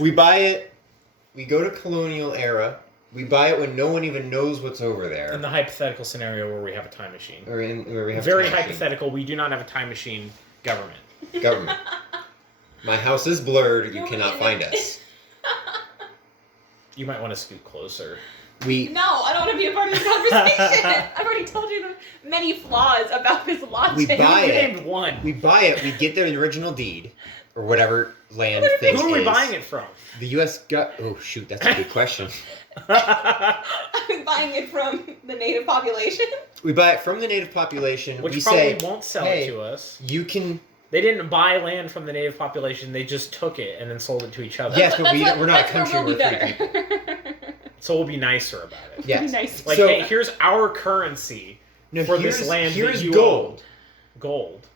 We buy it. We go to colonial era. We buy it when no one even knows what's over there. In the hypothetical scenario where we have a time machine. Or where we have Very a time hypothetical. We do not have a time machine. Government. Government. My house is blurred. You cannot find us. You might want to scoot closer. No, I don't want to be a part of this conversation. I've already told you the many flaws about this logic. We buy You it. named one. We buy it. We get the original deed, or whatever land thing is. Who are we buying it from? The U.S. Oh shoot, that's a good question. I'm buying it from the native population. We buy it from the native population. Which we probably say, won't sell hey, it to us. You can. They didn't buy land from the native population. They just took it and then sold it to each other. Yes, but we're not a country. We'll be We're free better. people. So we'll be nicer about it. Yes. Nice. Like, So- hey, here's our currency for this land Here's that you gold. own. Gold.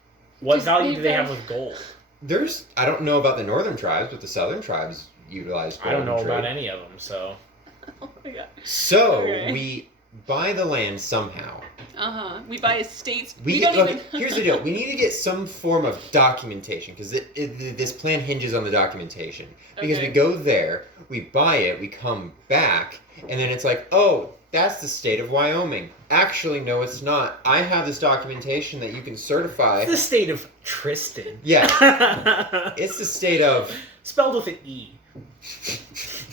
What Just value leave do they them. have with gold? I don't know about the northern tribes, but the southern tribes utilize gold. I don't know in trade. about any of them, so... Oh my god. So Okay. we buy the land somehow. We buy estates. We don't look, even. Here's the deal. We need to get some form of documentation because this plan hinges on the documentation. Because Okay. we go there, we buy it, we come back, and then it's like, oh, that's the state of Wyoming. Actually, no, it's not. I have this documentation that you can certify. It's the state of Tristan. Yeah, it's the state of. Spelled with an E.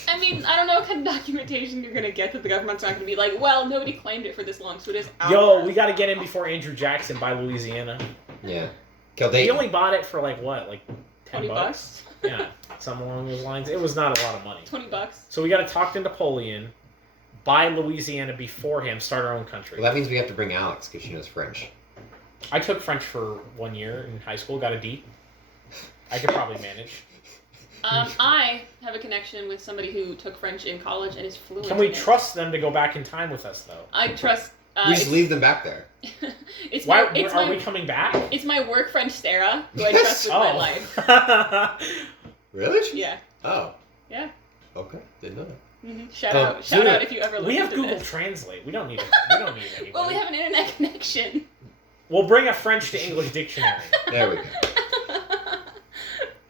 I mean, I don't know what kind of documentation you're gonna get that the government's not gonna be like, well, nobody claimed it for this long, so it is ours. Yo, we gotta get in before Andrew Jackson by Louisiana. Yeah. He Caldate. only bought it for like what? Like 10 $20? bucks? Yeah, something along those lines. It was not a lot of money. $20. So we gotta talk to Napoleon, buy Louisiana before him, start our own country. Well, that means we have to bring Alex because she knows French. I took French for 1 year in high school, got a D. I could probably manage. I have a connection with somebody who took French in college and is fluent. Can we in it. trust them to go back in time with us, though? I trust. We just leave them back there. It's Why my, it's are my, we coming back? It's my work friend Sarah, who I trust with my life. Really? Yeah. Oh. Yeah. Okay. Didn't know that. Mm-hmm. Shout out if you ever look we have into Google this. Translate. We don't need anybody. Well, we have an internet connection. We'll bring a French to English dictionary. There we go.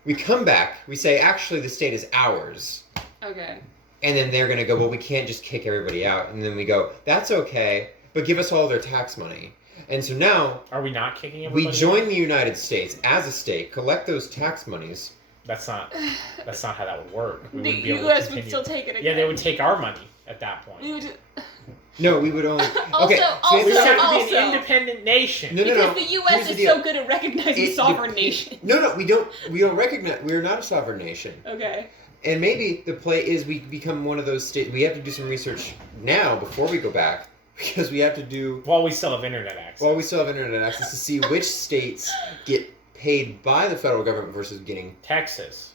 We come back. We say, actually, the state is ours. Okay. And then they're going to go, well, we can't just kick everybody out. And then we go, that's okay, but give us all their tax money. And so now, Are we not kicking everybody? we join the United States as a state, collect those tax monies. That's not how that would work. We The wouldn't be able to U.S. would continue. still take it again. Yeah, they would take our money at that point. We would just, No, we would only... Also- okay, so We would have to Also- be an independent nation. No, no, because no. the U.S. Here's the is deal. so good at recognizing It- sovereign the- nations. No, we don't recognize... We're not a sovereign nation. Okay. And maybe the play is we become one of those states... We have to do some research now before we go back. Because we have to do... While we still have internet access. Well, we still have internet access to see which states get paid by the federal government versus getting... Texas.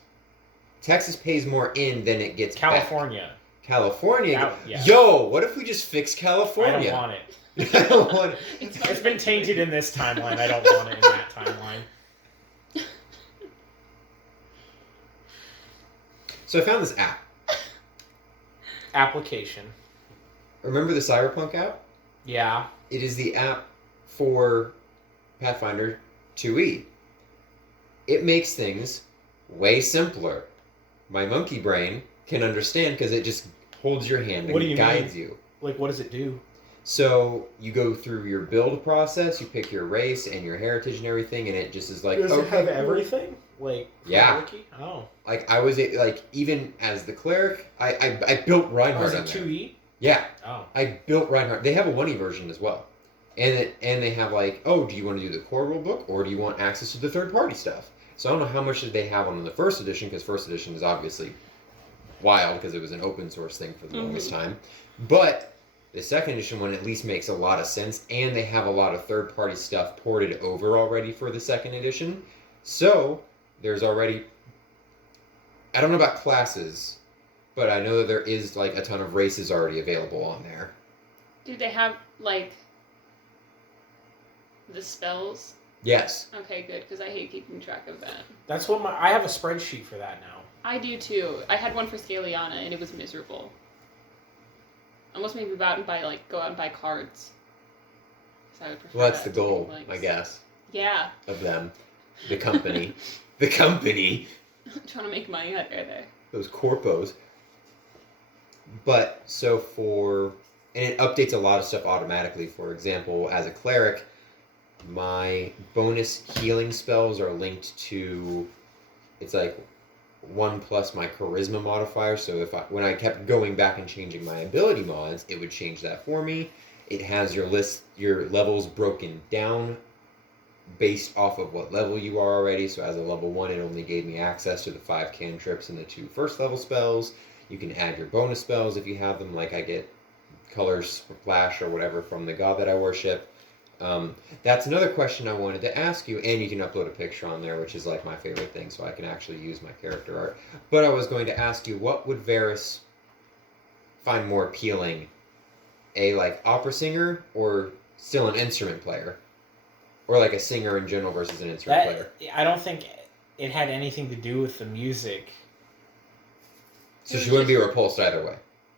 Texas pays more in than it gets California. back. California? Yeah. Yo, what if we just fix I California? don't want it. I don't want it. It's been tainted in this timeline. I don't want it in that timeline. So I found this app. Application. Remember the Cyberpunk app? Yeah. It is the app for Pathfinder 2e. It makes things way simpler. My monkey brain can understand because it just holds your hand What do and you guides mean? you. Like, what does it do? So you go through your build process, you pick your race and your heritage and everything, and it just is like, Does it okay, have cool. everything? Like, Yeah. Wiki? Oh. Like I was like even as the cleric, I built Reinhardt Was on it there. 2E? Yeah, Oh. I built Reinhardt. They have a 1E version as well, and they have like, oh, do you want to do the core rule book or do you want access to the third party stuff? So I don't know how much did they have on the first edition because first edition is obviously wild because it was an open source thing for the longest time, but the second edition one at least makes a lot of sense, and they have a lot of third party stuff ported over already for the second edition. So there's already, I don't know about classes, but I know that there is like a ton of races already available on there. Do they have, like, the spells? Yes. Okay, good, because I hate keeping track of that. That's what I have a spreadsheet for that now. I do too. I had one for Scaliana, and it was miserable. Almost made me go out and buy cards. So I would prefer Well, that's that the to goal, things I like- guess, Yeah. of them. The company. The company. Trying to make money out there. those corpos. But and it updates a lot of stuff automatically. For example, as a cleric, my bonus healing spells are linked to, it's like 1 plus my charisma modifier. So when I kept going back and changing my ability mods, it would change that for me. It has your levels broken down based off of what level you are already. So as a level 1, it only gave me access to the 5 cantrips and the 2 first level spells. You can add your bonus spells if you have them, like I get colors flash or whatever from the god that I worship. That's another question I wanted to ask you, and you can upload a picture on there, which is like my favorite thing, so I can actually use my character art. But I was going to ask you, what would Varys find more appealing? A like opera singer, or still an instrument player? Or like a singer in general versus an instrument player? I don't think it had anything to do with the music. So she wouldn't be repulsed either way?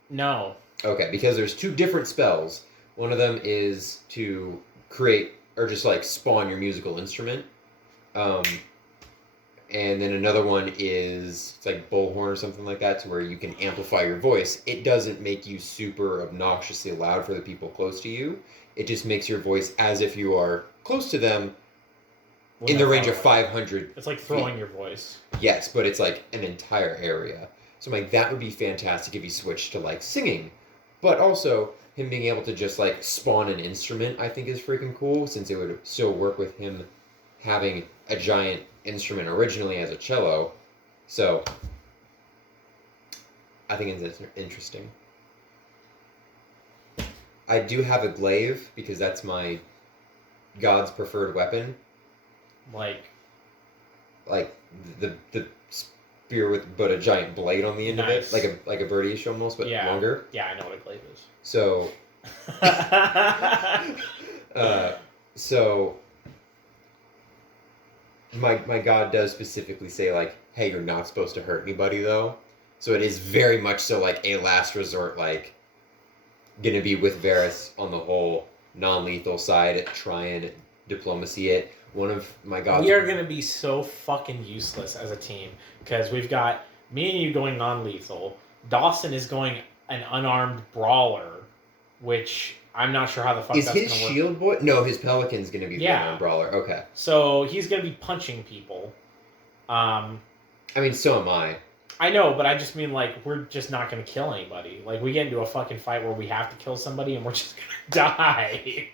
No. Okay, because there's 2 different spells. One of them is to create, or just like spawn your musical instrument. And then another one is, it's like bullhorn or something like that, to where you can amplify your voice. It doesn't make you super obnoxiously loud for the people close to you. It just makes your voice as if you are close to them in the range of 500 It's like throwing your voice. Yes, but it's like an entire area. So I'm like, that would be fantastic if you switched to like singing. But also, him being able to just like spawn an instrument, I think is freaking cool, since it would still work with him having a giant instrument originally as a cello. So I think it's interesting. I do have a glaive because that's my god's preferred weapon. Like the spear with but a giant blade on the end of it, like a birdie almost, but longer. Yeah, I know what a glaive is. So, so my god does specifically say like, hey, you're not supposed to hurt anybody though. So it is very much so like a last resort, like gonna be with Varys on the whole non-lethal side, try and diplomacy it. One of my gods. We are going to be so fucking useless as a team because we've got me and you going non-lethal. Dawson is going an unarmed brawler, which I'm not sure how the fuck is that's his going to work. shield boy? No, his pelican's going to be the unarmed brawler. Okay. So he's going to be punching people. I mean, so am I. I know, but I just mean like we're just not going to kill anybody. Like we get into a fucking fight where we have to kill somebody and we're just going to die.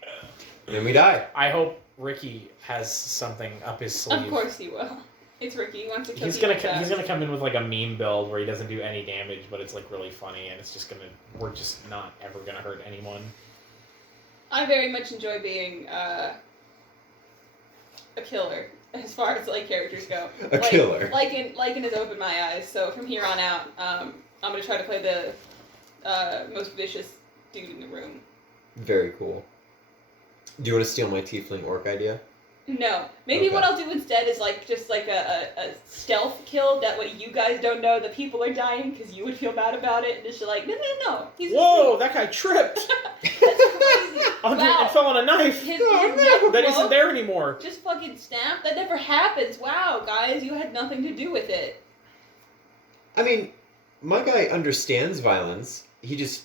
And then we die. I hope Ricky has something up his sleeve. Of course he will. It's Ricky. He wants to kill He's gonna come in with like a meme build where he doesn't do any damage, but it's like really funny, and it's just we're just not ever gonna hurt anyone. I very much enjoy being a killer as far as like characters go. Killer. Lycan has opened my eyes. So from here on out, I'm gonna try to play the most vicious dude in the room. Very cool. Do you want to steal my tiefling orc idea? No. Maybe Okay. what I'll do instead is like just like a stealth kill. That way you guys don't know the people are dying because you would feel bad about it. And just like, no. He's Whoa, asleep. that guy tripped! That's crazy. And fell on a knife! His Oh, neck no. That broke. isn't there anymore! Just fucking snap. That never happens. Wow, guys, you had nothing to do with it. I mean, my guy understands violence. He just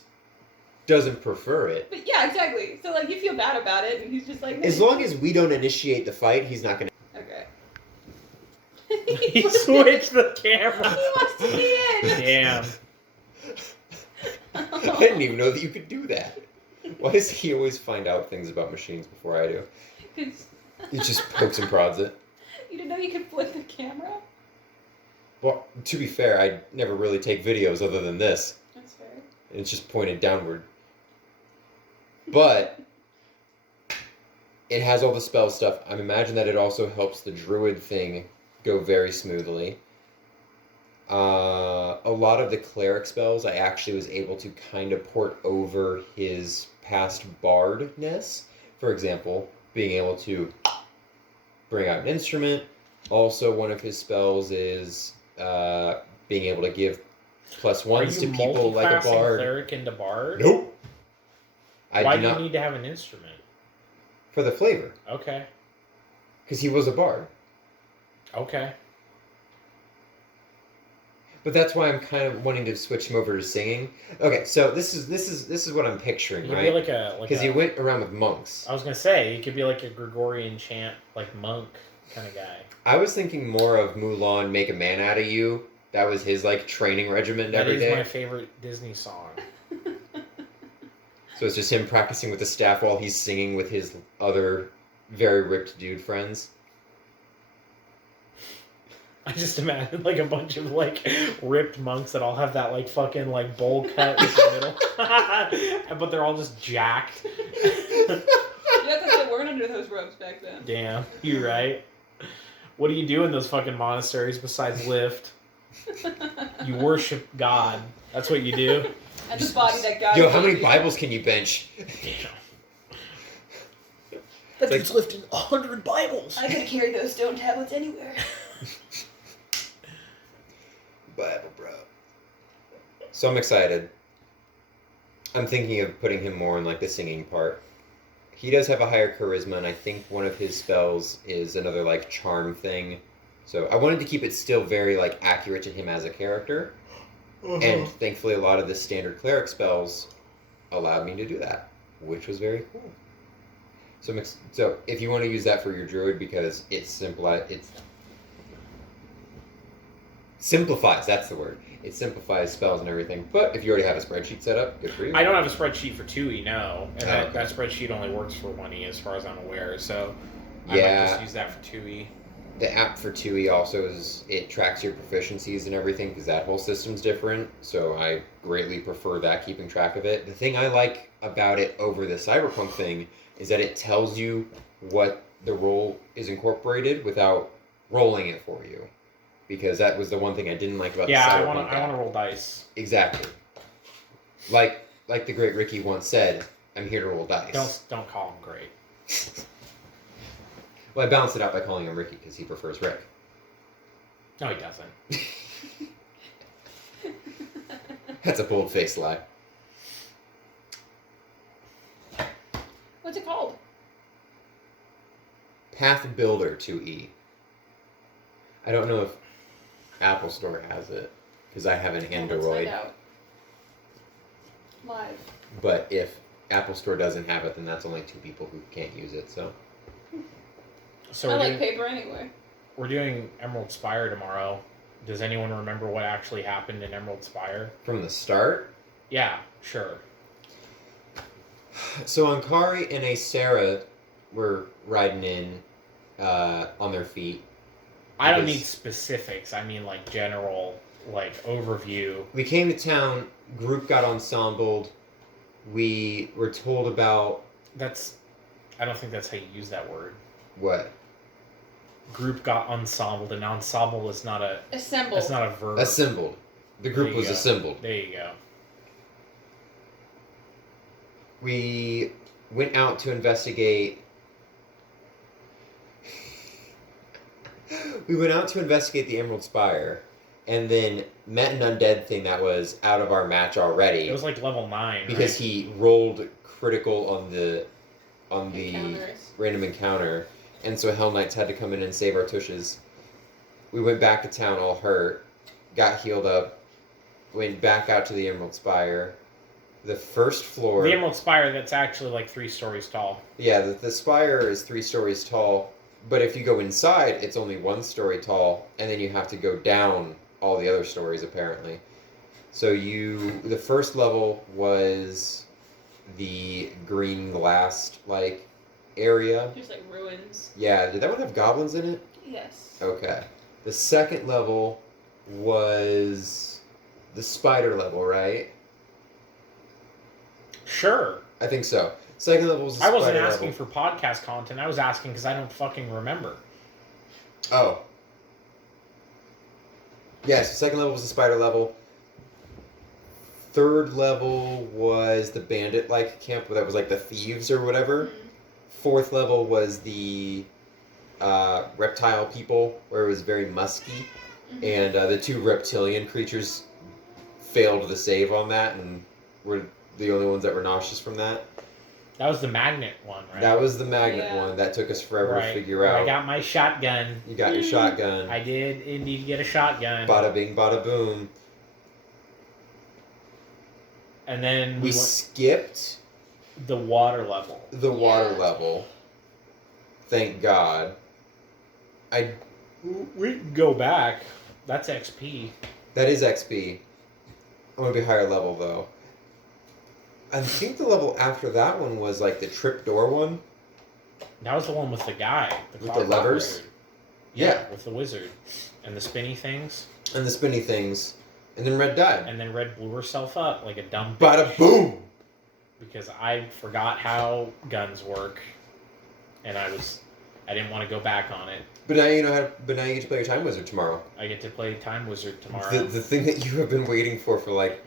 doesn't prefer it. But yeah, exactly. So like you feel bad about it, and he's just like. As long as we don't initiate the fight, he's not going to... Okay. He switched the camera! He wants to be in. Damn. I didn't even know that you could do that. Why does he always find out things about machines before I do? 'Cause He just pokes and prods it. you didn't know you could flip the camera. Well, to be fair, I never really take videos other than this. That's fair. And it's just pointed downward. But it has all the spell stuff. I imagine that it also helps the druid thing go very smoothly. A lot of the cleric spells I actually was able to kind of port over his past bardness. For example, being able to bring out an instrument. Also, one of his spells is being able to give +1s to people like a bard. Cleric into bard? Nope. Why do you need to have an instrument? For the flavor. Okay. Because he was a bard. Okay. But that's why I'm kind of wanting to switch him over to singing. Okay, so this is what I'm picturing, He could right? be like a Because he went around with monks. I was gonna say he could be like a Gregorian chant, like monk kind of guy. I was thinking more of Mulan, "Make a Man Out of You." That was his like training regimen That every is day. my favorite Disney song. So it's just him practicing with the staff while he's singing with his other very ripped dude friends. I just imagine like a bunch of like ripped monks that all have that like fucking like bowl cut in the middle, but they're all just jacked. Yeah, because they weren't under those robes back then. Damn, you right. What do you do in those fucking monasteries besides lift? You worship God. That's what you do. And the body that God Yo, how many gave you. Bibles can you bench? Damn. That dude's lifting 100 Bibles. I could carry those stone tablets anywhere. Bible, bro. So I'm excited. I'm thinking of putting him more in like the singing part. He does have a higher charisma, and I think one of his spells is another like charm thing. So I wanted to keep it still very like accurate to him as a character. And thankfully, a lot of the standard cleric spells allowed me to do that, which was very cool. So if you want to use that for your druid, because it simplifies. That's the word. It simplifies spells and everything. But if you already have a spreadsheet set up, good for you. I don't have a spreadsheet for 2E, no. And Oh, okay. that spreadsheet only works for 1E as far as I'm aware, so I Yeah. might just use that for 2E. The app for 2E also it tracks your proficiencies and everything because that whole system's different. So I greatly prefer that, keeping track of it. The thing I like about it over the Cyberpunk thing is that it tells you what the role is incorporated without rolling it for you. Because that was the one thing I didn't like about the Yeah, Cyberpunk I app. want to roll dice. Exactly. Like the great Ricky once said, I'm here to roll dice. Don't call him great. Well, I balanced it out by calling him Ricky because he prefers Rick. No, he doesn't. That's a bold-faced lie. What's it called? Path Builder 2E. I don't know if Apple Store has it because I have an Let's Android. find out. Live. But if Apple Store doesn't have it, then that's only 2 people who can't use it. So So I we're like doing, paper anyway. we're doing Emerald Spire tomorrow. Does anyone remember what actually happened in Emerald Spire? from the start, Yeah, sure. so Ankari and Sarah were riding in on their feet. I don't Because- need specifics. I mean, like, general, like, overview. We came to town. Group got ensembled. We were told about I don't think that's how you use that word. what? Group got ensembled, and ensemble is not a Assemble. that's not a verb. Assembled. The There group you was go. assembled. There you go. We went out to investigate. We went out to investigate the Emerald Spire, and then met an undead thing that was out of our match already It was like level 9, because right? he rolled critical on the Encounters. random encounter, and so Hell Knights had to come in and save our tushes. We went back to town all hurt, got healed up, went back out to the Emerald Spire. The first floor. The Emerald Spire that's actually like 3 stories tall. Yeah, the spire is 3 stories tall, but if you go inside, it's only 1 story tall, and then you have to go down all the other stories apparently. So the first level was the green glass like area. Just like ruins. Yeah, did that one have goblins in it? Yes. Okay. The second level was the spider level, right? Sure. I think so. Second level was the I spider wasn't level. asking for podcast content. I was asking because I don't fucking remember. Oh. Yes, the second level was the spider level. Third level was the bandit-like camp that was like the thieves or whatever. Fourth level was the reptile people, where it was very musky. And the 2 reptilian creatures failed the save on that and were the only ones that were nauseous from that. That was the magnet one, right? That was the magnet Yeah. one. That took us forever right. to figure Where out. I got my shotgun. You got your shotgun. I did indeed get a shotgun. Bada bing, bada boom. And then We went skipped the water level. the water Yeah. level. Thank God. We can go back. That's XP. That is XP. I'm gonna be higher level though. I think the level after that one was like the trip door one. That was the one with the guy. With the clock levers? operator. Yeah, Yeah. with the wizard. And the spinny things. And the spinny things. And then Red died. And then Red blew herself up like a dumb Bada bitch. boom! Because I forgot how guns work. And I didn't want to go back on it. But now you know how. But now you get to play your Time Wizard tomorrow. I get to play Time Wizard tomorrow. The thing that you have been waiting for like.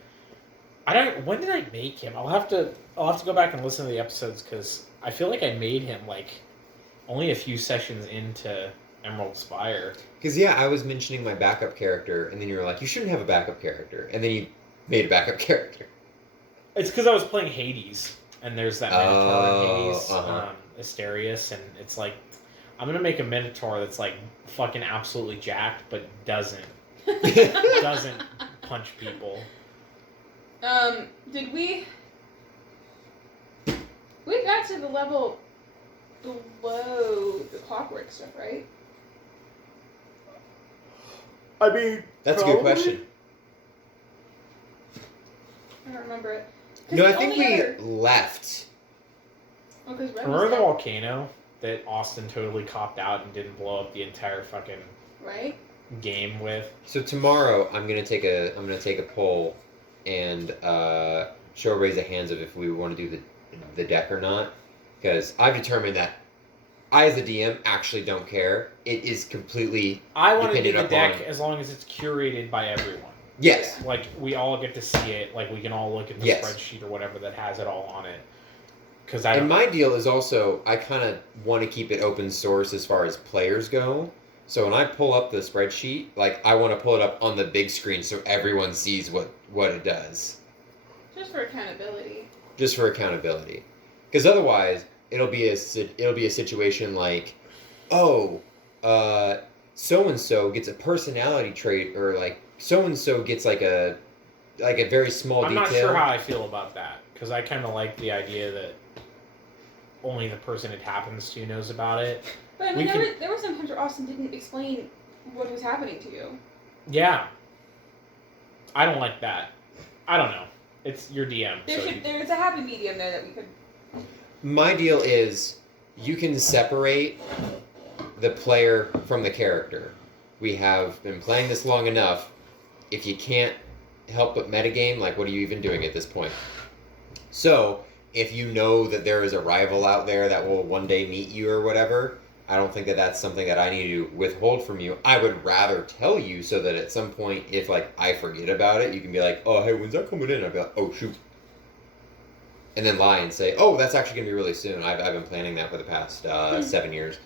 When did I make him? I'll have to go back and listen to the episodes because I feel like I made him like only a few sessions into Emerald Spire. Because yeah, I was mentioning my backup character, and then you were like, you shouldn't have a backup character, and then you made a backup character. It's because I was playing Hades, and there's that Minotaur in Hades, uh-huh. Asterius, and it's like I'm gonna make a Minotaur that's like fucking absolutely jacked, but doesn't punch people. Did we got to the level below the clockwork stuff, right? I mean, That's a good question. I don't remember it. 'Cause No, I the think only we other- left. Oh, 'cause Red was remember the dead, volcano that Austin totally copped out and didn't blow up the entire fucking right? game with? So tomorrow, I'm gonna take a poll, and show a raise of hands of if we want to do the deck or not, because I've determined that I, as the DM, actually don't care. It is completely I want to do dependent the deck upon- as long as it's curated by everyone. yes. Like we all get to see it. Like we can all look at the Yes. spreadsheet or whatever that has it all on it. Because I And don't. my deal is also I kind of want to keep it open source as far as players go. So when I pull up the spreadsheet, like I want to pull it up on the big screen so everyone sees what it does, Just for accountability. just for accountability. Because otherwise, it'll be a situation like, oh, so and so gets a personality trait, or like so and so gets like a very small I'm detail. not sure how I feel about that because I kind of like the idea that only the person it happens to knows about it. But I We mean, there were some times where Austin didn't explain what was happening to you. Yeah. I don't like that. I don't know. It's your DM. There's a happy medium there that we could. My deal is you can separate the player from the character. We have been playing this long enough. If you can't help but metagame, like what are you even doing at this point? So, if you know that there is a rival out there that will one day meet you or whatever, I don't think that that's something that I need to withhold from you. I would rather tell you so that at some point, if like I forget about it, you can be like, oh, hey, when's that coming in? I'd be like, oh, shoot. And then lie and say, oh, that's actually going to be really soon. I've been planning that for the past 7 years.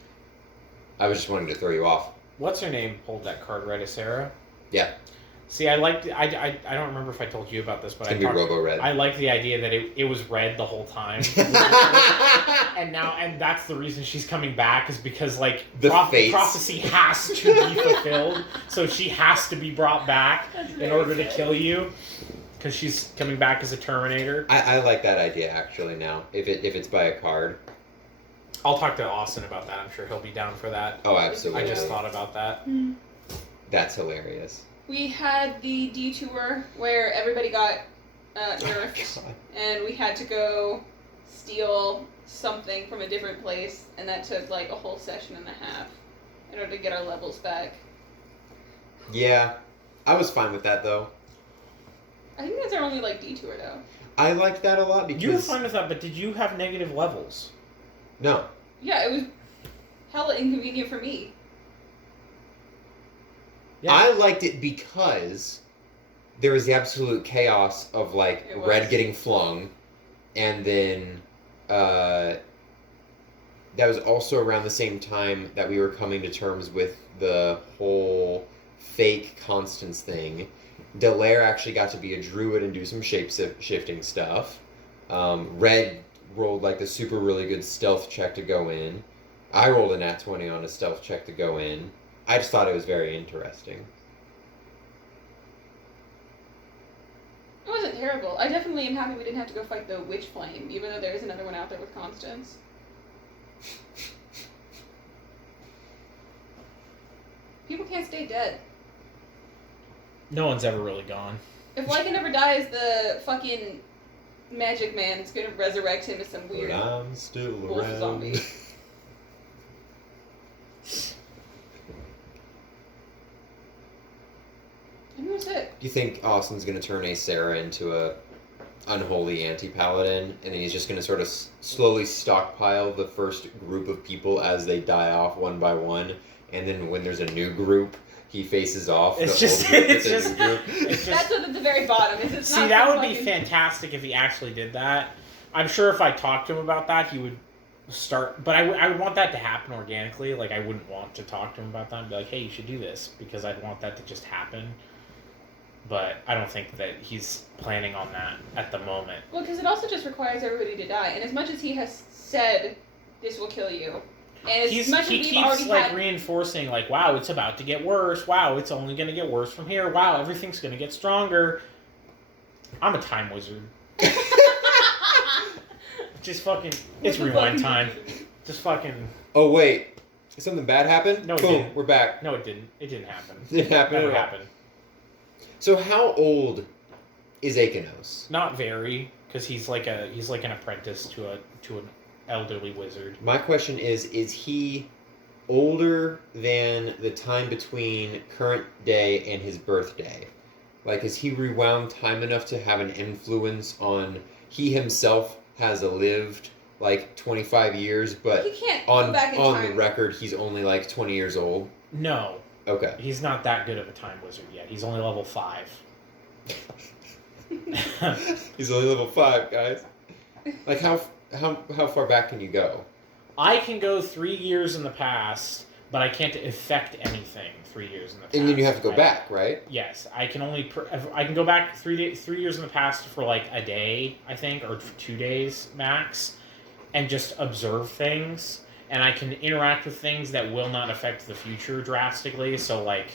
I was just wanting to throw you off. What's her name pulled that card right, Sarah? Yeah. See, I liked. I don't remember if I told you about this, but It's going to be Robo-Red. I like the idea that it was red the whole time. and that's the reason she's coming back is because like The fates. prophecy has to be fulfilled, so she has to be brought back in order to kill you, because she's coming back as a Terminator. I like that idea actually now. If it's by a card. I'll talk to Austin about that. I'm sure he'll be down for that. Oh, absolutely. I just thought about that. That's hilarious. We had the detour where everybody got Oh my nerfed, God. and we had to go steal something from a different place, and that took like a whole session and a half in order to get our levels back. Yeah, I was fine with that though. I think that's our only like detour though. I liked that a lot because You were fine with that, but did you have negative levels? No, Yeah, it was hella inconvenient for me. Yeah. I liked it because there was the absolute chaos of like It was. Red getting flung, and then that was also around the same time that we were coming to terms with the whole fake Constance thing. Delaire actually got to be a druid and do some shape shifting stuff. Red rolled like the super really good stealth check to go in. I rolled a nat 20 on a stealth check to go in. I just thought it was very interesting. It wasn't terrible. I definitely am happy we didn't have to go fight the Witch Flame, even though there is another one out there with Constance. People can't stay dead. No one's ever really gone. If Lycan never dies, the fucking Magic Man's gonna resurrect him as some weird But I'm still wolf around. zombie. And who was it? Do you think Austin's going to turn Sarah into a unholy anti-paladin, and he's just going to sort of slowly stockpile the first group of people as they die off one by one, and then when there's a new group, he faces off It's the just- old group it's with the just- new group? it's That's what's at the very bottom. It's See, not that some would be fucking- fantastic if he actually did that. I'm sure if I talked to him about that, he would start. But I would want that to happen organically. Like, I wouldn't want to talk to him about that and be like, hey, you should do this, because I'd want that to just happen. But I don't think that he's planning on that at the moment. Well, because it also just requires everybody to die. And as much as he has said, this will kill you, and as much as He we've keeps already like had... reinforcing, like, wow, it's about to get worse. Wow, it's only going to get worse from here. Wow, everything's going to get stronger. I'm a time wizard. Just fucking, it's rewind time. Just fucking. Oh, wait. Did something bad happen? No, it Boom, didn't. we're back. No, it didn't. It didn't happen. It didn't happen Never at all. happened. So how old is Akanos? Not very, because he's like an apprentice to an elderly wizard. My question is he older than the time between current day and his birthday? Like, has he rewound time enough to have an influence on... He himself has lived, like, 25 years, but He can't go back in on time. the record, he's only, like, 20 years old? No, Okay. he's not that good of a time wizard yet. He's only level 5. He's only level 5, guys. Like, how far back can you go? I can go 3 years in the past, but I can't affect anything 3 years in the past. And then you have to go back, right? Yes, I can only I can go back 3 years in the past for like a day, I think, or 2 days max, and just observe things. And I can interact with things that will not affect the future drastically. So like,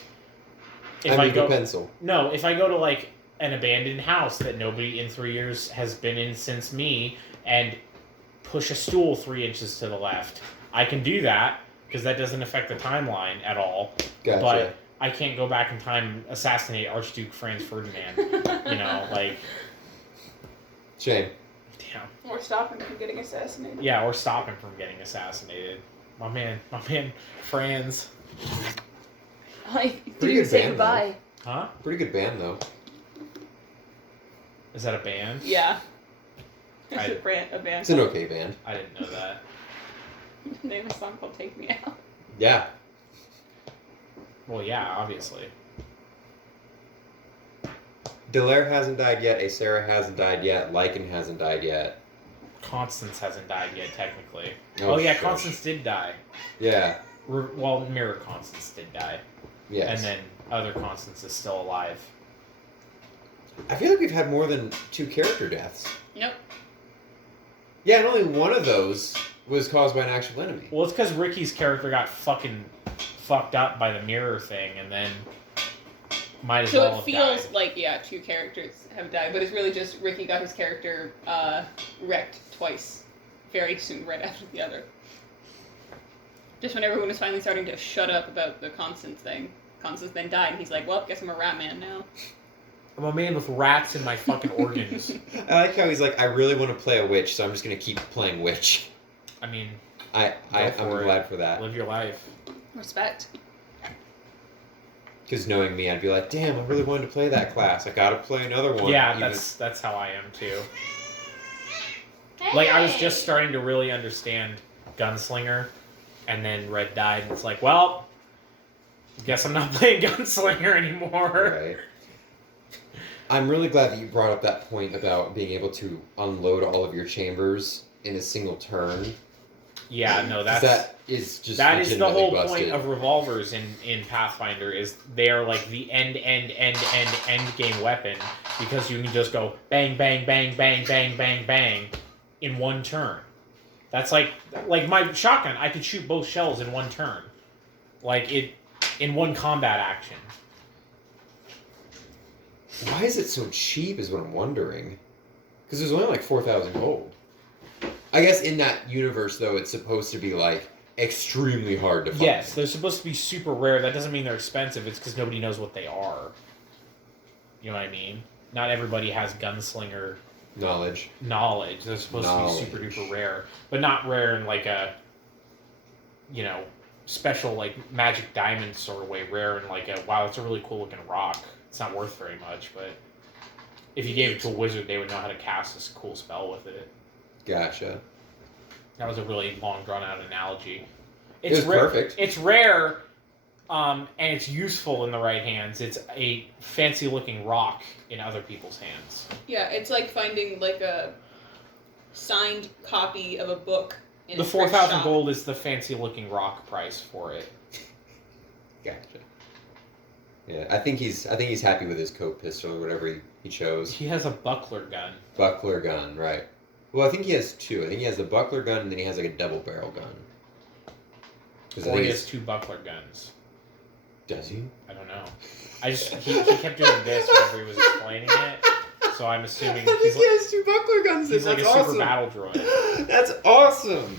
if I move go a pencil. no, if I go to like an abandoned house that nobody in 3 years has been in since me, and push a stool 3 inches to the left, I can do that because that doesn't affect the timeline at all. Gotcha. But I can't go back in time and assassinate Archduke Franz Ferdinand. You know, like, Shame. damn. Or stop him from getting assassinated. Yeah, or stop him from getting assassinated. My man, Franz. Like, did Pretty you good say band, goodbye? Huh? Pretty good band, though. Is that a band? Yeah. I- It's a band. It's an okay band. I didn't know that. Name a song called "Take Me Out." Yeah. Well, yeah, obviously. Delaire hasn't died yet. Sarah hasn't died yet. Lycan hasn't died yet. Constance hasn't died yet, technically. Oh, Oh, yeah, shush. Constance did die. Yeah. Well, Mirror Constance did die. Yes. And then other Constance is still alive. I feel like we've had more than 2 character deaths. Nope. Yeah, and only one of those was caused by an actual enemy. Well, it's because Ricky's character got fucking fucked up by the mirror thing, and then might as So well it have feels died. like 2 characters have died, but it's really just Ricky got his character wrecked twice, very soon, right after the other. Just when everyone was finally starting to shut up about the Constance thing, Constance then died, and he's like, "Well, guess I'm a rat man now." I'm a man with rats in my fucking organs. I like how he's like, I really want to play a witch, so I'm just going to keep playing witch. I mean, I'm for it. glad for that. live your life. Respect. Because knowing me, I'd be like, damn, I really wanted to play that class. I gotta play another one. Yeah, even- that's how I am too. Like, I was just starting to really understand Gunslinger, and then Red died, and it's like, well, guess I'm not playing Gunslinger anymore. Right. I'm really glad that you brought up that point about being able to unload all of your chambers in a single turn. Yeah, no, 'Cause that is just that is the legitimately whole busted. point of revolvers in Pathfinder, is they are like the end game weapon, because you can just go bang, bang, bang, bang, bang, bang, bang, in one turn. That's like my shotgun. I could shoot both shells in one turn, like it in one combat action. Why is it so cheap? Is what I'm wondering. Because there's only like 4,000 gold. I guess in that universe, though, it's supposed to be like extremely hard to find. Yes, they're supposed to be super rare. That doesn't mean they're expensive. It's because nobody knows what they are. You know what I mean? Not everybody has gunslinger Knowledge. They're supposed to be super duper rare, but not rare in like a, you know, special like magic diamond sort of way. Rare in like a wow, it's a really cool looking rock. It's not worth very much, but if you gave it to a wizard, they would know how to cast this cool spell with it. Gotcha. That was a really long drawn out analogy. It was perfect. It's rare, and it's useful in the right hands. It's a fancy looking rock in other people's hands. Yeah, it's like finding like a signed copy of a book. In The a thrift 4,000 shop. gold is the fancy looking rock price for it. Gotcha. Yeah, I think he's happy with his coat pistol or whatever he chose. He has a buckler gun. Buckler gun, right. Well, I think he has two. I think he has the buckler gun and then he has like a double barrel gun. 'Cause I Or think he he's- has two buckler guns. Does he? I don't know. He kept doing this whenever he was explaining it, so I'm assuming I think he's he like, has two buckler guns. he's like That's a super awesome. battle droid. That's awesome.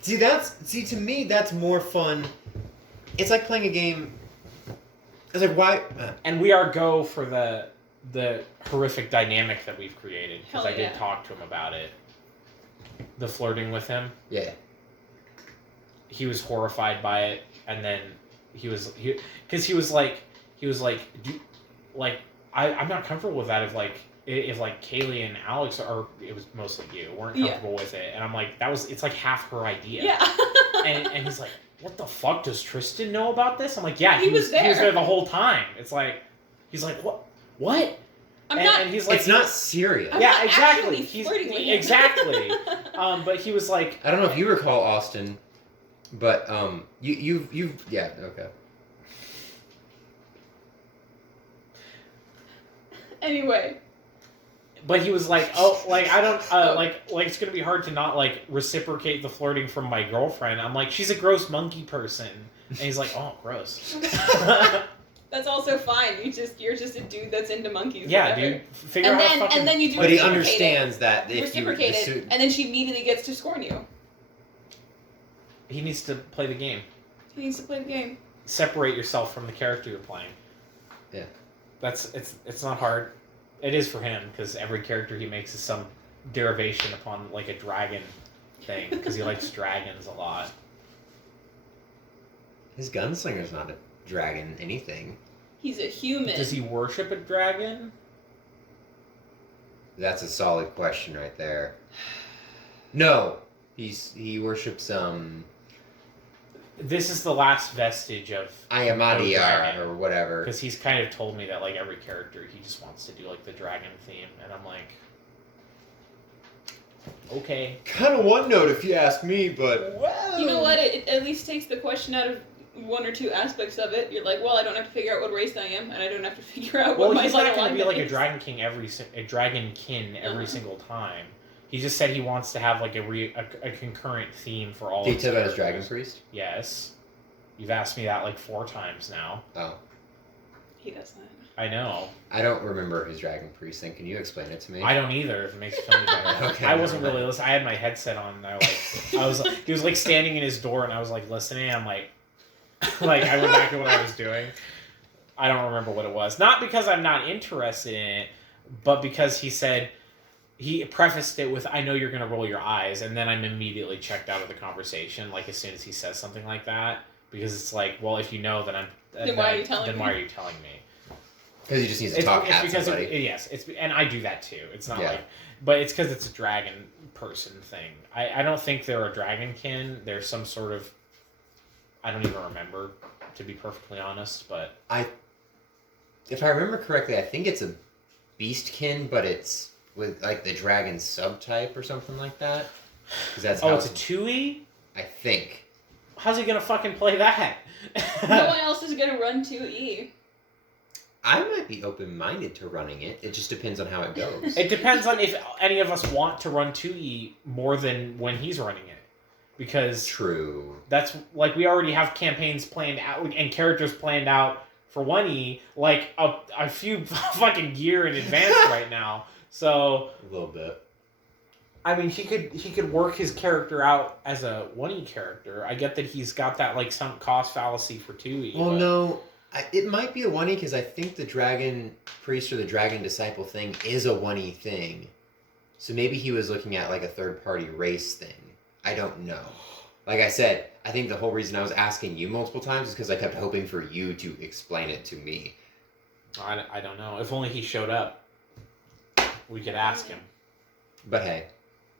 See to me that's more fun. It's like playing a game. It's like why? And we are go for the horrific dynamic that we've created, because Hell I did yeah. talk to him about it. The flirting with him. Yeah. He was horrified by it, and then he was like, I'm not comfortable with that. If like Kaylee and Alex it was mostly you, weren't comfortable with it, and I'm like, it's like half her idea. Yeah. and he's like, what the fuck, does Tristan know about this? I'm like, yeah, He was He was there. there the whole time. It's like, he's like, what? And he's like, It's not serious. I'm yeah, not exactly. actually He's flirting with him. exactly. But he was like, I don't know if you recall Austin, but you yeah, okay. Anyway. but he was like, oh, like I don't like it's gonna be hard to not like reciprocate the flirting from my girlfriend. I'm like, she's a gross monkey person, and he's like, oh, gross. That's also fine. You're just a dude that's into monkeys. Yeah, whatever. dude. Figure out how to fucking. And then you do But he reciprocate understands it, that if you reciprocate it, and then she immediately gets to scorn you. He needs to play the game. He needs to play the game. Separate yourself from the character you're playing. Yeah. It's not hard. It is for him, because every character he makes is some derivation upon like a dragon thing, because he likes dragons a lot. His gunslinger's not a dragon anything. He's a human. Does he worship a dragon? That's a solid question right there. No, he worships This is the last vestige of Ayamadiar or whatever. because he's kind of told me that like every character he just wants to do like the dragon theme, and I'm like, okay. Kind of one note if you ask me, but well. You know what? It at least takes the question out of one or two aspects of it. You're like, well, I don't have to figure out what race I am, and I don't have to figure out Well, what my he's not going to be like alignment a is. dragon king every Uh-huh. single time. He just said he wants to have like a concurrent theme for all. Did he his tell about his characters. dragon priest? Yes, you've asked me that like 4 times now. Oh, He does that. I know. I don't remember his dragon priest thing. Can you explain it to me? I don't either. If it makes you feel any better. Okay, I wasn't never really mind. listening. I had my headset on. And he was like standing in his door, and I was like listening. I'm like, like I went back to what I was doing. I don't remember what it was. Not because I'm not interested in it, but because he said he prefaced it with, "I know you're gonna roll your eyes," and then I'm immediately checked out of the conversation. Like as soon as he says something like that, because it's like, well, if you know that I'm, Then why are you telling then me? why are you telling me? Because he just needs to talk at because somebody. yes, and I do that too. It's not Yeah. like, but it's because it's a dragon person thing. I don't think they're a dragonkin. They're some sort of, I don't even remember, to be perfectly honest. But If I remember correctly, I think it's a beastkin, but it's with like the dragon subtype or something like that. Because that's how it's a 2E. I think. How's he gonna fucking play that? No one else is gonna run 2E. I might be open-minded to running it. It just depends on how it goes. It depends on if any of us want to run 2E more than when he's running it. Because True. that's, like, we already have campaigns planned out and characters planned out for 1E, like, a few fucking year in advance right now. So, A little bit. I mean, he could work his character out as a 1E character. I get that he's got that, like, sunk cost fallacy for 2E. Well, but... no, it might be a 1E because I think the Dragon Priest or the Dragon Disciple thing is a 1E thing. So maybe he was looking at, like, a third-party race thing. I don't know. Like I said, I think the whole reason I was asking you multiple times is because I kept hoping for you to explain it to me. I don't know. If only he showed up, we could ask him. But hey,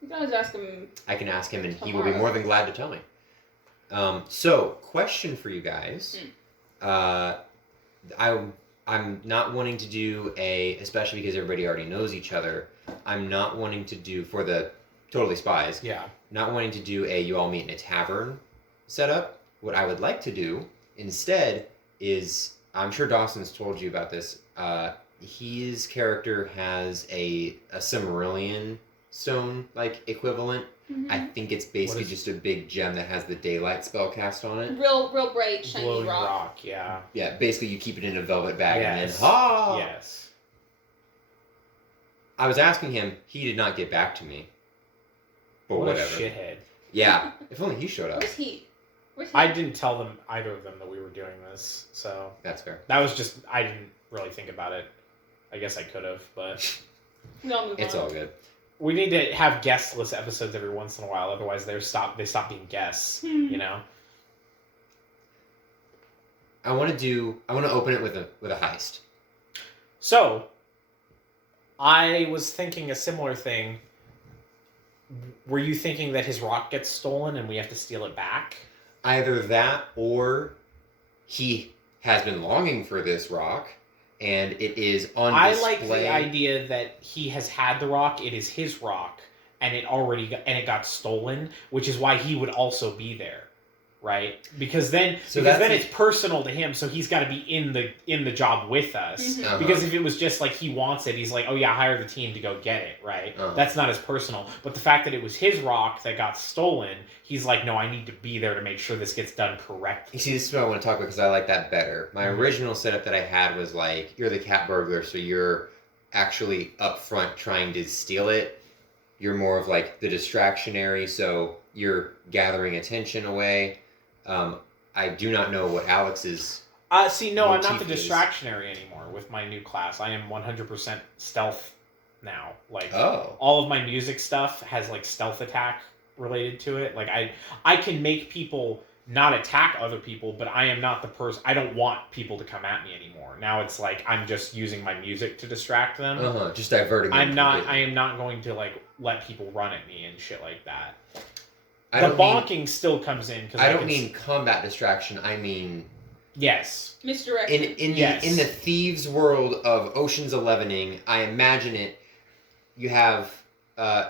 You can always ask him. I can ask him and he will be Tomorrow. more than glad to tell me. So, question for you guys. I'm not wanting to do especially because everybody already knows each other, I'm not wanting to do, for the Totally Spies, Yeah. not wanting to do you all meet in a tavern setup. What I would like to do instead is, I'm sure Dawson's told you about this, his character has a Silmarillion stone like equivalent. Mhm. I think it's basically What is- just a big gem that has the daylight spell cast on it. Real bright, shiny Glowing rock. yeah. Yeah, basically you keep it in a velvet bag and Yes. then Yes. I was asking him, he did not get back to me. But What whatever. a shithead. Yeah, if only he showed up. Where's he? Where's he? I didn't tell them, either of them, that we were doing this, so That's fair. that was just, I didn't really think about it. I guess I could have, but No, move It's on. all good. we need to have guestless episodes every once in a while, otherwise they stop being guests, you know? I want to open it with a heist. So, I was thinking a similar thing. Were you thinking that his rock gets stolen and we have to steal it back? Either that or he has been longing for this rock and it is on I display. like the idea that he has had the rock, it is his rock, and it got stolen, which is why he would also be there, right? Because then it's personal to him, so he's got to be in the job with us. Mhm. Uh-huh. Because if it was just like he wants it, he's like, oh yeah, hire the team to go get it, right? Uh-huh. That's not as personal. But the fact that it was his rock that got stolen, he's like, no, I need to be there to make sure this gets done correctly. You see, this is what I want to talk about because I like that better. My Mhm. original setup that I had was like, you're the cat burglar, so you're actually up front trying to steal it. You're more of like the distractionary, so you're gathering attention away. I do not know what Alex's... I'm not the motif is. distractionary anymore with my new class. I am 100% stealth now. Like, Oh. all of my music stuff has like stealth attack related to it. Like I can make people not attack other people, but I am not the person. I don't want people to come at me anymore. Now it's like I'm just using my music to distract them. Uh-huh, just diverting them I completely. am not going to like let people run at me and shit like that. I The don't mean- bonking still comes in because I don't mean combat distraction, I mean... yes. Misdirection. In the thieves' world of Ocean's 11ing, I imagine it. You have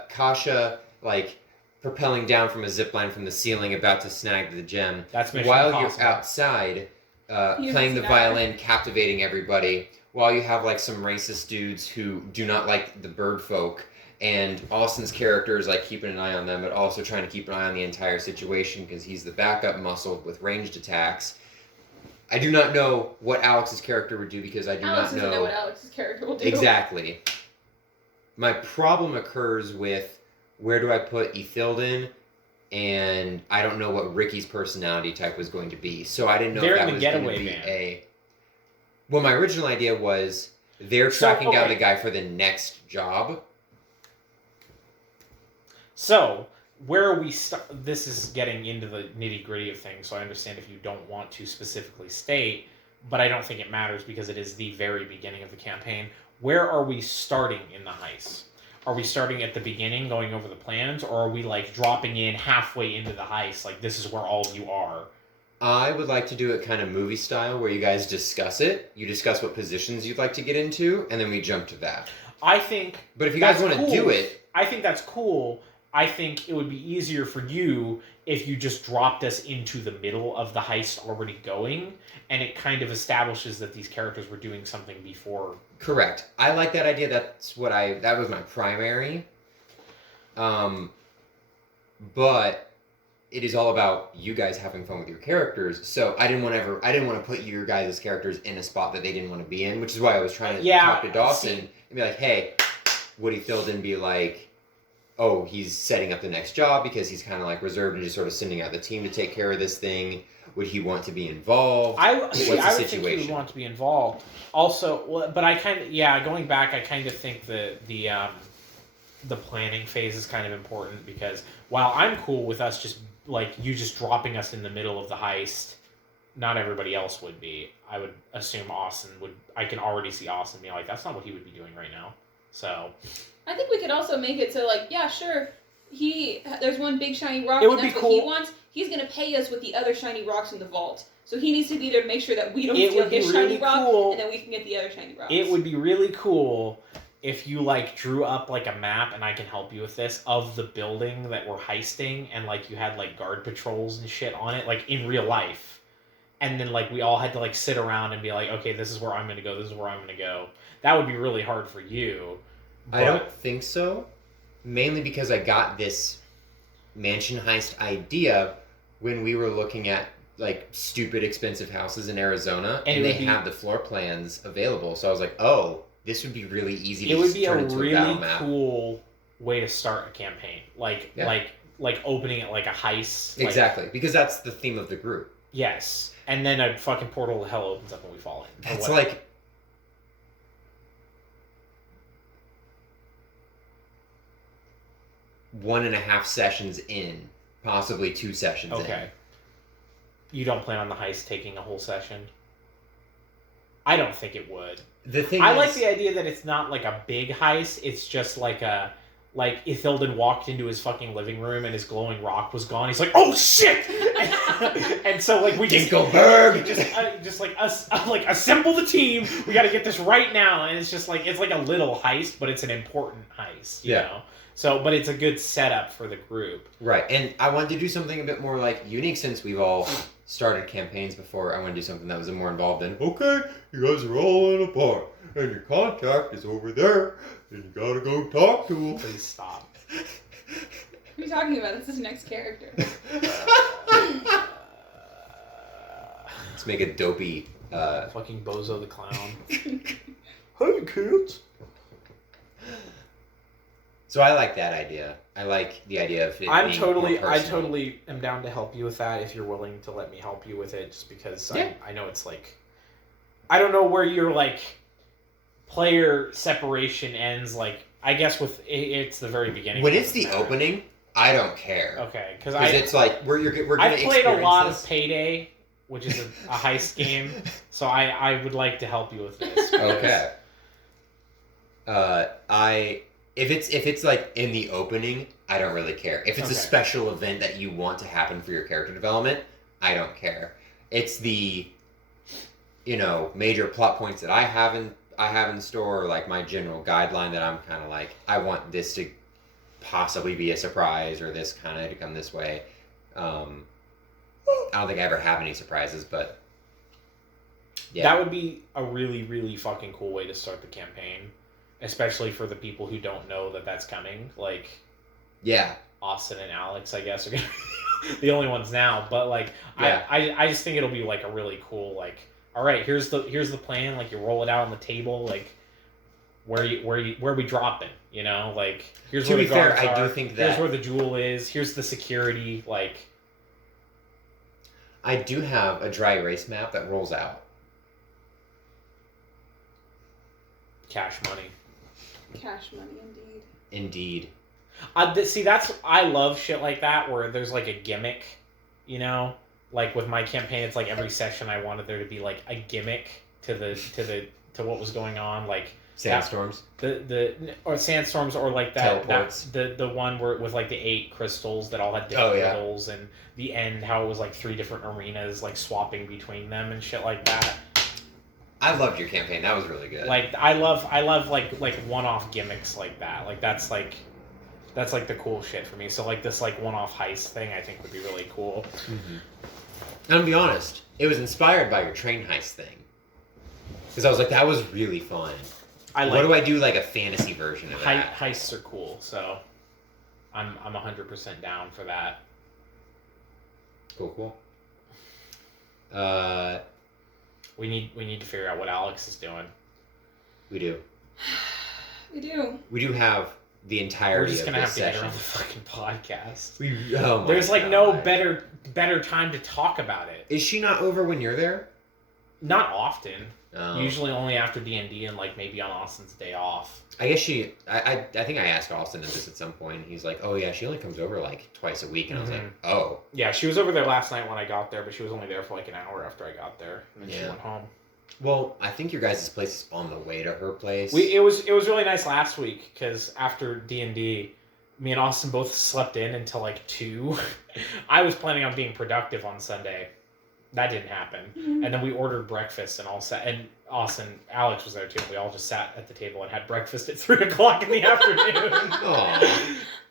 Kasha like propelling down from a zipline from the ceiling, about to snag the gem. That's Mission While Impossible. you're outside, Using playing the Sonata. violin, captivating everybody. While you have like some racist dudes who do not like the bird folk, and Austin's character is like keeping an eye on them, but also trying to keep an eye on the entire situation because he's the backup muscle with ranged attacks. I do not know what Alex's character would do because I do Alex not doesn't know what Alex's character will do. exactly. My problem occurs with where do I put Ethildon, and I don't know what Ricky's personality type was going to be. So I didn't know They're if that in the was going to getaway be van. Well, my original idea was they're So, tracking down okay. the guy for the next job. So, where are we... This is getting into the nitty-gritty of things, so I understand if you don't want to specifically state, but I don't think it matters because it is the very beginning of the campaign. Where are we starting in the heist? Are we starting at the beginning, going over the plans, or are we, like, dropping in halfway into the heist, like, this is where all of you are? I would like to do it kind of movie style where you guys discuss it. You discuss what positions you'd like to get into, and then we jump to that. I think... But if you guys that's want to cool. do it, I think that's cool, I think it would be easier for you if you just dropped us into the middle of the heist already going, and it kind of establishes that these characters were doing something before. Correct. I like that idea. That was my primary. But it is all about you guys having fun with your characters. So I didn't want to put your guys' characters in a spot that they didn't want to be in, which is why I was trying to talk to Dawson and be like, hey, would he filled in be like, oh, he's setting up the next job because he's kind of like reserved and just sort of sending out the team to take care of this thing. Would he want to be involved? I would think he would want to be involved. Also, but I kind of, going back, I kind of think that the planning phase is kind of important because while I'm cool with us just like you just dropping us in the middle of the heist, not everybody else would be. I would assume Austin would. I can already see Austin being like, that's not what he would be doing right now. So I think we could also make it so like, yeah, sure, there's one big shiny rock, it would and that's be what cool. he wants. He's gonna pay us with the other shiny rocks in the vault. So he needs to be there to make sure that we don't steal his shiny rock, and then we can get the other shiny rocks. It would be really cool if you like drew up like a map, and I can help you with this, of the building that we're heisting, and like you had like guard patrols and shit on it, like in real life. And then like we all had to like sit around and be like, okay, this is where I'm gonna go, this is where I'm gonna go. That would be really hard for you. I don't think so. Mainly because I got this mansion heist idea when we were looking at like stupid expensive houses in Arizona, and they have the floor plans available. So I was like, oh, this would be really easy to turn into a battle map. It would be a really cool way to start a campaign. Like opening it like a heist. Exactly, because that's the theme of the group. Yes. And then a fucking portal to hell opens up and we fall in. That's like 1.5 sessions in, possibly 2 sessions in. Okay. You don't plan on the heist taking a whole session? I don't think it would. The thing I like the idea that it's not like a big heist. It's just like Ithilden walked into his fucking living room and his glowing rock was gone. He's like, "Oh shit!" and so like we Dinkelberg just like us like assemble the team. We got to get this right now, and it's just like it's like a little heist, but it's an important heist. You know? So, but it's a good setup for the group. Right, and I wanted to do something a bit more like unique since we've all started campaigns before. I want to do something that was more involved in, okay, you guys are all in a bar, and your contact is over there, and you gotta go talk to him. Please stop. What are you talking about? That's his next character. Let's make a dopey... fucking Bozo the Clown. Hey, kids! So I like that idea. I like the idea of it being more personal. I totally am down to help you with that if you're willing to let me help you with it, just because I know it's like... I don't know where your, like, player separation ends, like, I guess with... It's the very beginning. When it's the opening, I don't care. Okay, because it's like, we're going to experience I've played a lot of Payday, which is a heist game, so I would like to help you with this. Okay. If it's like in the opening, I don't really care. If it's a special event that you want to happen for your character development, I don't care. It's the, major plot points that I have in store, or like my general guideline that I'm kind of like, I want this to possibly be a surprise, or this kind of to come this way. I don't think I ever have any surprises, but yeah. That would be a really, really fucking cool way to start the campaign. Especially for the people who don't know that that's coming, like, Austin and Alex, I guess, are gonna be the only ones now. But like, I just think it'll be like a really cool, like, all right, here's the plan. Like, you roll it out on the table, like, where we dropping, like, here's where the guards are. I do think that here's where the jewel is. Here's the security, like. I do have a dry erase map that rolls out. Cash money. Cash money, indeed. Indeed. I love shit like that where there's like a gimmick, like with my campaign, it's like every session I wanted there to be like a gimmick to what was going on, like sandstorms. Or sandstorms, or like that teleports. The one where with like the 8 crystals that all had different levels, and the end how it was like 3 different arenas like swapping between them and shit like that. I loved your campaign. That was really good. Like I love like one-off gimmicks like that. Like that's That's like the cool shit for me. So like this like one-off heist thing, I think would be really cool. Mm-hmm. I'm gonna be honest. It was inspired by your train heist thing. Because I was like, that was really fun. What do I do like a fantasy version of that? Heists are cool, so I'm 100% down for that. Cool. We need to figure out what Alex is doing. We do. We do. We do have the entirety. We're just gonna have to get her session. on the fucking podcast. There's like no better time to talk about it. Is she not over when you're there? Not often. Oh. Usually only after D&D and like maybe on Austin's day off. I guess she. I think I asked Austin this at some point. He's like, "Oh yeah, she only comes over like twice a week," and I was like, "Oh." Yeah, she was over there last night when I got there, but she was only there for like an hour after I got there, and then she Yeah. went home. Well, I think your guys' place is on the way to her place. It was really nice last week because after D&D, me and Austin both slept in until like 2. I was planning on being productive on Sunday. That didn't happen. Mm-hmm. And then we ordered breakfast and all sat, and Alex was there too. And we all just sat at the table and had breakfast at 3 o'clock in the afternoon.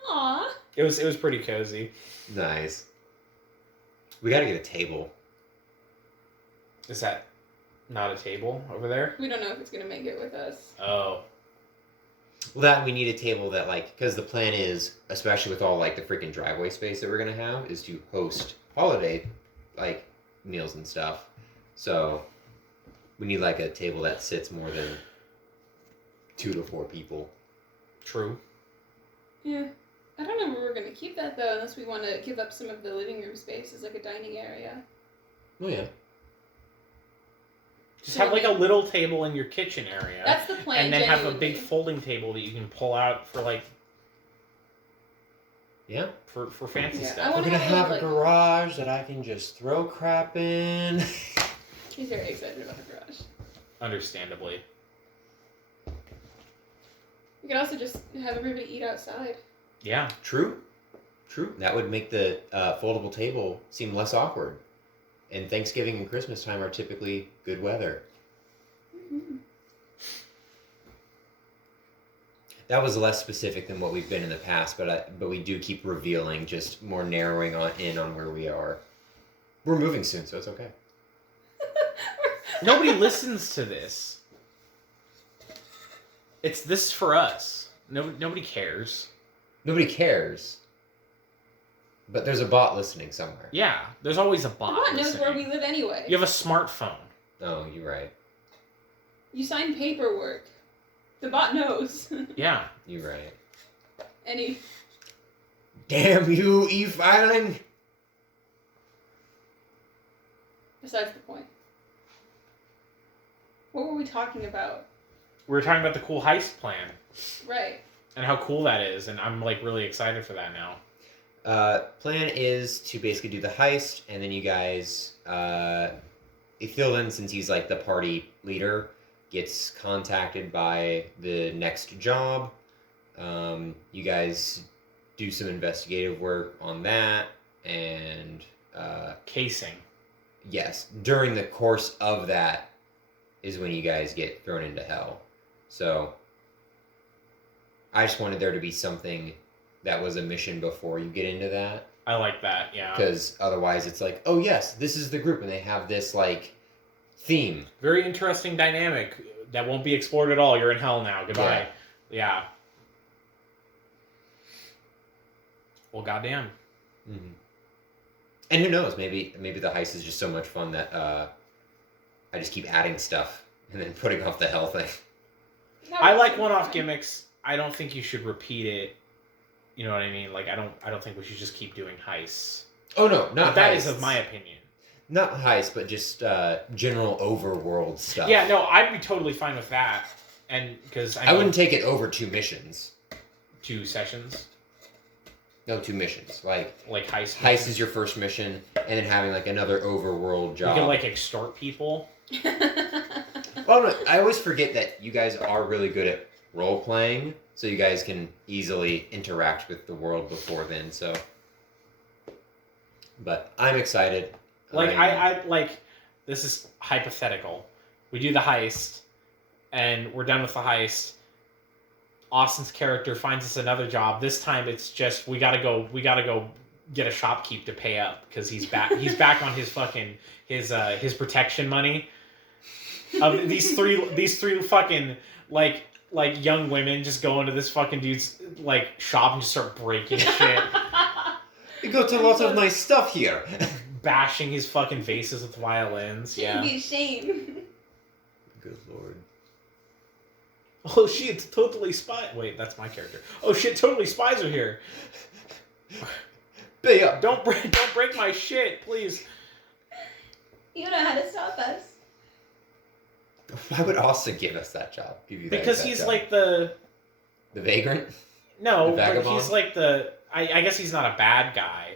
Aww. It was pretty cozy. Nice. We got to get a table. Is that not a table over there? We don't know if it's gonna make it with us. Oh. Well, that we need a table that like because the plan is, especially with all like the freaking driveway space that we're gonna have, is to host holiday like meals and stuff. So we need like a table that sits more than 2 to 4 people. True. Yeah. I don't know where we're gonna keep that though, unless we want to give up some of the living room space as like a dining area. Oh yeah. Just have like a little table in your kitchen area. That's the plan. And then have a genuinely. big folding table that you can pull out for like Yeah. for fancy Yeah, I stuff. wanna We're gonna have like- a garage that I can just throw crap in. He's very excited about the garage. Understandably. We could also just have everybody eat outside. Yeah. True. That would make the foldable table seem less awkward. And Thanksgiving and Christmas time are typically good weather. Mm-hmm. That was less specific than what we've been in the past, but we do keep revealing, just more narrowing on where we are. We're moving soon, so it's okay. Nobody listens to this. It's this for us. Nobody cares. Nobody cares. But there's a bot listening somewhere. Yeah, there's always a The bot. bot knows listening. where we live anyway. You have a smartphone. Oh, you're right. You sign paperwork. The bot knows. Yeah. You're right. Any. Damn you, e-filing! Besides the point. What were we talking about? We were talking about the cool heist plan Right. and how cool that is, and I'm like really excited for that now. Plan is to basically do the heist, and then you guys, Ithildan, since he's like the party leader, gets contacted by the next job. You guys do some investigative work on that, and Casing. yes, during the course of that is when you guys get thrown into hell. So I just wanted there to be something that was a mission before you get into that. I like that, yeah. Because otherwise it's like, oh yes, this is the group and they have this like theme. Very interesting dynamic that won't be explored at all. You're in hell now. Goodbye. Yeah. Well, goddamn. Mm-hmm. And who knows, maybe the heist is just so much fun that I just keep adding stuff and then putting off the hell thing. I like one-off gimmicks. I don't think you should repeat it. You know what I mean? Like I don't think we should just keep doing heists. Oh no, not But that is heists. of my opinion. Not heist, but just general overworld stuff. Yeah, no, I'd be totally fine with that. And because I wouldn't take it over 2 missions. 2 sessions, No, 2 missions. Like like heist. heist is your first mission, and then having like another overworld You job. can like extort people. Well, no, I always forget that you guys are really good at role playing, so you guys can easily interact with the world before then. So, but I'm excited. Like I like this is hypothetical. We do the heist, and we're done with the heist. Austin's character finds us another job. This time it's just we gotta go get a shopkeep to pay up because he's back. He's back on his fucking his protection money. These three fucking like young women just go into this fucking dude's like shop and just start breaking shit, You got a lot of nice stuff here. bashing his fucking vases with violins. Shouldn't Yeah. be a shame. Good lord. Oh shit! Totally spy. Wait, that's my character. Oh shit! Totally spies are here. Pay up. Don't break my shit, please. You know how to stop us. Why would Austin give us that job? Give you that Because exact he's job? like the vagrant. no, The but vagabond? he's like the. I guess he's not a bad guy,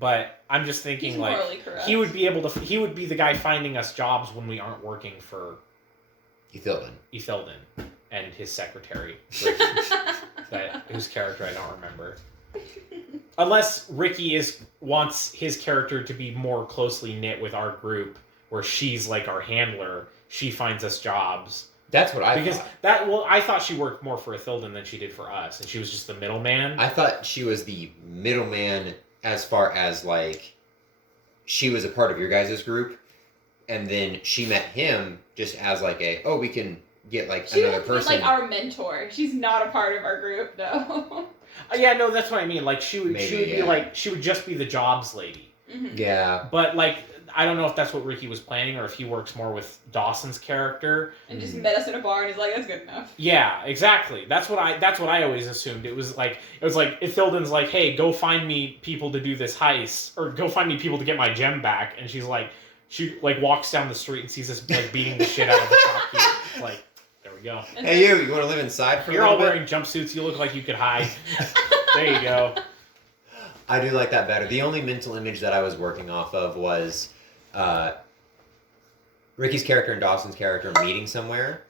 but I'm just thinking He's like morally corrupt. he would be able to. He would be the guy finding us jobs when we aren't working for Ethildon. Ethelden and his secretary, whose character I don't remember. Unless Ricky wants his character to be more closely knit with our group, where she's like our handler. She finds us jobs. That's what I Because thought. I thought she worked more for Ethildon than she did for us, and she was just the middleman. I thought she was the middleman as far as like she was a part of your guys' group, and then she met him just as like we can get like She another would be person. like our mentor. She's not a part of our group, though. Yeah, no, that's what I mean. Like she would Maybe, be yeah. like she would just be the jobs lady. Mhm. Yeah. But like I don't know if that's what Ricky was planning or if he works more with Dawson's character. And just met us in a bar and is like, that's good enough. Yeah, exactly. That's what I always assumed. It was like Ethildon's like, "Hey, go find me people to do this heist or go find me people to get my gem back." And she's like she like walks down the street and sees us like beating the shit out of the shopkeep. Like, there we go. And Hey, you want to live inside for a You're little all bit? wearing jumpsuits. You look like you could hide. There you go. I do like that better. The only mental image that I was working off of was Ricky's character and Dawson's character meeting somewhere,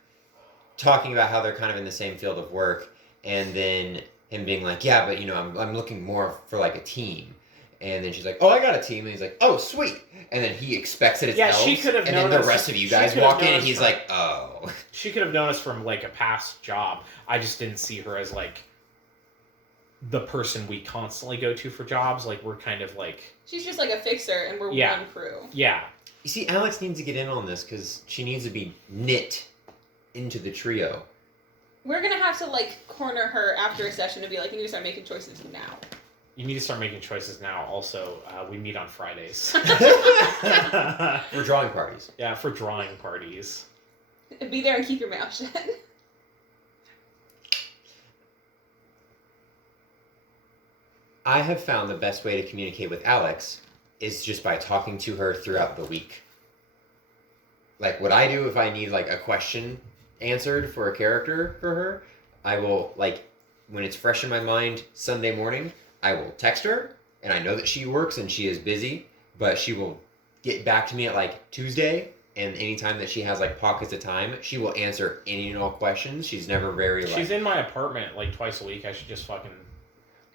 talking about how they're kind of in the same field of work, and then him being like, "Yeah, but I'm looking more for like a team." And then she's like, "Oh, I got a team," and he's like, "Oh, sweet." And then he expects that it's Yeah, elves, she could have and then known the us- rest of you she guys could have walk in, known and us he's from- like, "Oh." She could have known us from like a past job. I just didn't see her as like the person we constantly go to for jobs. Like we're kind of like She's just like a fixer, and we're Yeah. one crew. yeah. You see, Alex needs to get in on this because she needs to be knit into the trio. We're gonna have to like corner her after a session to be like, you need to start making choices now. You need to start making choices now. Also, we meet on Fridays. We're drawing parties. Yeah, for drawing parties. Be there and keep your mouth shut. I have found the best way to communicate with Alex is just by talking to her throughout the week. Like what I do if I need like a question answered for a character for her, I will like when it's fresh in my mind Sunday morning, I will text her and I know that she works and she is busy, but she will get back to me at like Tuesday, and anytime that she has like pockets of time, she will answer any and all questions. She's never very like She's in my apartment like twice a week. I should just fucking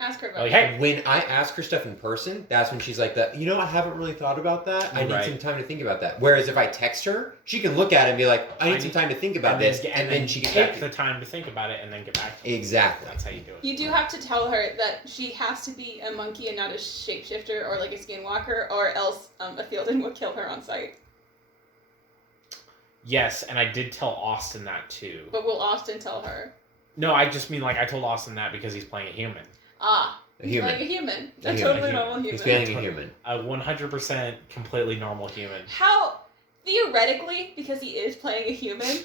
Ask her about like, it. hey, When I ask her stuff in person, that's when she's like, "That I haven't really thought about that. I need Right. some time to think about that." Whereas if I text her, she can look at it and be like, "I need some time to think about this," and then she gets back take to the time to think about it and then get back to me. Exactly. That's how you do it. You do have to tell her that she has to be a monkey and not a shapeshifter or like a skinwalker, or else a Theoden will kill her on sight. Yes, and I did tell Austin that too. But will Austin tell her? No, I just mean like I told Austin that because he's playing a human. Ah, A he's human. like a human. A A human. totally A normal human. He's playing a human. A 100% completely normal human. How, theoretically, because he is playing a human,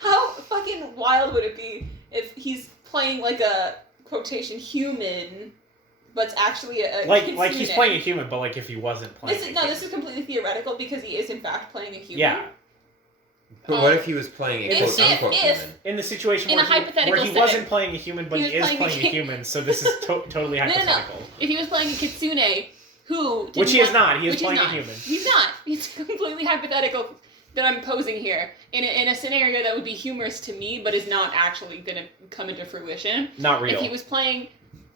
how fucking wild would it be if he's playing like a quotation human, but it's actually a Like he's kitsune? playing a human, but like if he wasn't playing. This is a no, human. this is completely theoretical because he is in fact playing a human. Yeah. But what if he was playing a If- quote unquote if- human? In the situation In where a hypothetical where he setting. wasn't playing a human, but He he, was is playing a playing a kid. human, so this is totally No, no, no. hypothetical. If he was playing a kitsune who didn't Which he is want- not. He is which he's playing a not. human. He's not. It's completely hypothetical that I'm posing here in a scenario that would be humorous to me, but is not actually going to come into fruition. Not real. If he was playing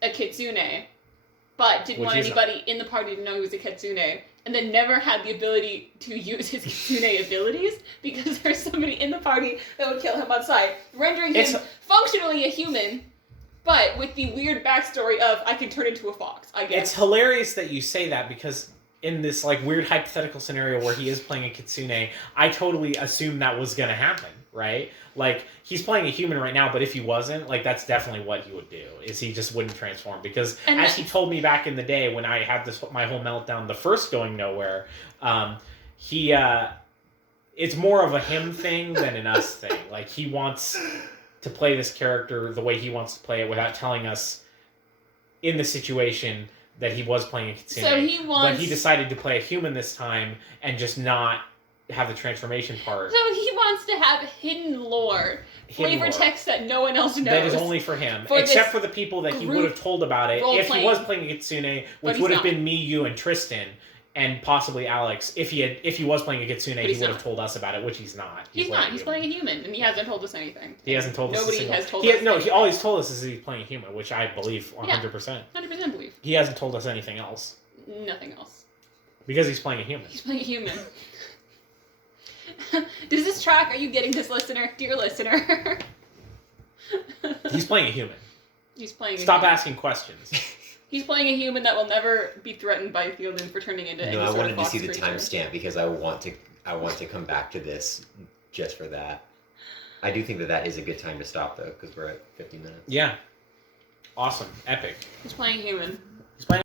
a kitsune, but didn't Which want he's anybody in the party to know he was a kitsune, and then never had the ability to use his Kitsune abilities because there's somebody in the party that would kill him on sight, rendering him functionally a human, but with the weird backstory of I can turn into a fox, I guess. It's hilarious that you say that because in this like weird hypothetical scenario where he is playing a Kitsune, I totally assumed that was going to happen, right? Like, he's playing a human right now, but if he wasn't, like, that's definitely what he would do, is he just wouldn't transform. Because as he told me back in the day when I had my whole meltdown, the first Going Nowhere, it's more of a him thing than an us thing. Like, he wants to play this character the way he wants to play it without telling us in the situation that he was playing a Kitsune. But he decided to play a human this time and just not have the transformation part. So he wants to have hidden lore, flavor text that no one else knows. That is only for him, except for the people that he would have told about it if he was playing a Kitsune, which would have been me, you, and Tristan, and possibly Alex. If he was playing a Kitsune, he would have told us about it, which he's not. He's not. He's playing a human, and he hasn't told us anything. He hasn't told us. Nobody has told us. No, all he's told us is he's playing a human, which I believe 100%. 100% believe. He hasn't told us anything else. Nothing else. Because he's playing a human. He's playing a human. Does this track? Are you getting this, listener? Dear listener. He's playing a human. He's playing. Stop asking questions. He's playing a human that will never be threatened by Theoden for turning into. No, I wanted to see the timestamp because I want to come back to this just for that. I do think that is a good time to stop though, because we're at 50 minutes. Yeah. Awesome. Epic. He's playing human. He's playing.